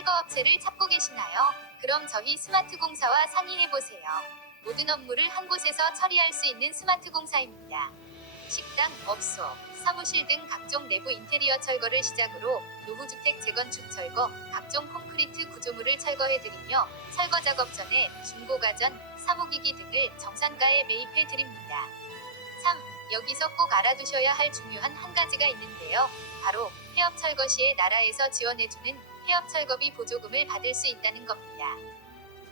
철거 업체를 찾고 계시나요? 그럼 저희 스마트 공사와 상의해 보세요. 모든 업무를 한 곳에서 처리할 수 있는 스마트 공사입니다. 식당, 업소, 사무실 등 각종 내부 인테리어 철거를 시작으로 노후주택 재건축 철거, 각종 콘크리트 구조물을 철거해드리며 철거 작업 전에 중고가전, 사무기기 등을 정산가에 매입해드립니다. 3. 여기서 꼭 알아두셔야 할 중요한 한 가지가 있는데요. 바로 폐업 철거 시에 나라에서 지원해주는 폐업 철거비 보조금을 받을 수 있다는 겁니다.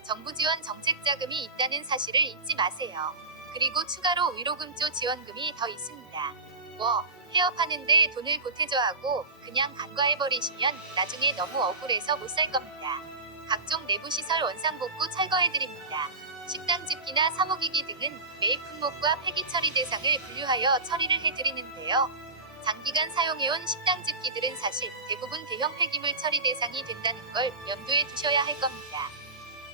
정부 지원 정책 자금이 있다는 사실을 잊지 마세요. 그리고 추가로 위로금조 지원금이 더 있습니다. 뭐 폐업하는데 돈을 보태줘 하고 그냥 간과해버리시면 나중에 너무 억울해서 못 살 겁니다. 각종 내부 시설 원상복구 철거해드립니다. 식당 집기나 사무기기 등은 매입 품목과 폐기 처리 대상을 분류하여 처리를 해드리는데요. 장기간 사용해온 식당 집기들은 사실 대부분 대형 폐기물 처리 대상이 된다는 걸 염두에 두셔야 할 겁니다.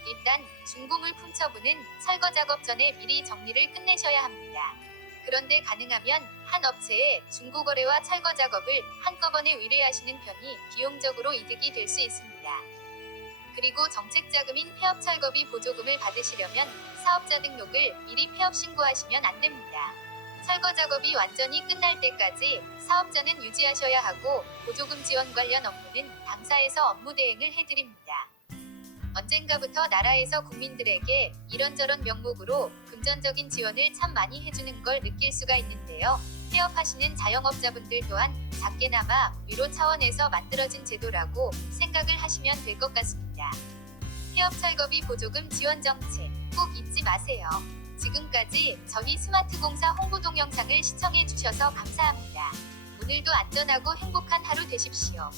일단 중고물품 처분은 철거 작업 전에 미리 정리를 끝내셔야 합니다. 그런데 가능하면 한 업체에 중고 거래와 철거 작업을 한꺼번에 의뢰하시는 편이 비용적으로 이득이 될 수 있습니다. 그리고 정책 자금인 폐업 철거비 보조금을 받으시려면 사업자 등록을 미리 폐업 신고하시면 안 됩니다. 철거 작업이 완전히 끝날 때까지 사업자는 유지하셔야 하고 보조금 지원 관련 업무는 당사에서 업무 대행을 해드립니다. 언젠가부터 나라에서 국민들에게 이런저런 명목으로 금전적인 지원을 참 많이 해주는 걸 느낄 수가 있는데요. 폐업하시는 자영업자분들 또한 작게나마 위로 차원에서 만들어진 제도라고 생각을 하시면 될 것 같습니다. 폐업 철거비 보조금 지원 정책 꼭 잊지 마세요. 지금까지 저희 스마트공사 홍보 동영상을 시청해 주셔서 감사합니다. 오늘도 안전하고 행복한 하루 되십시오.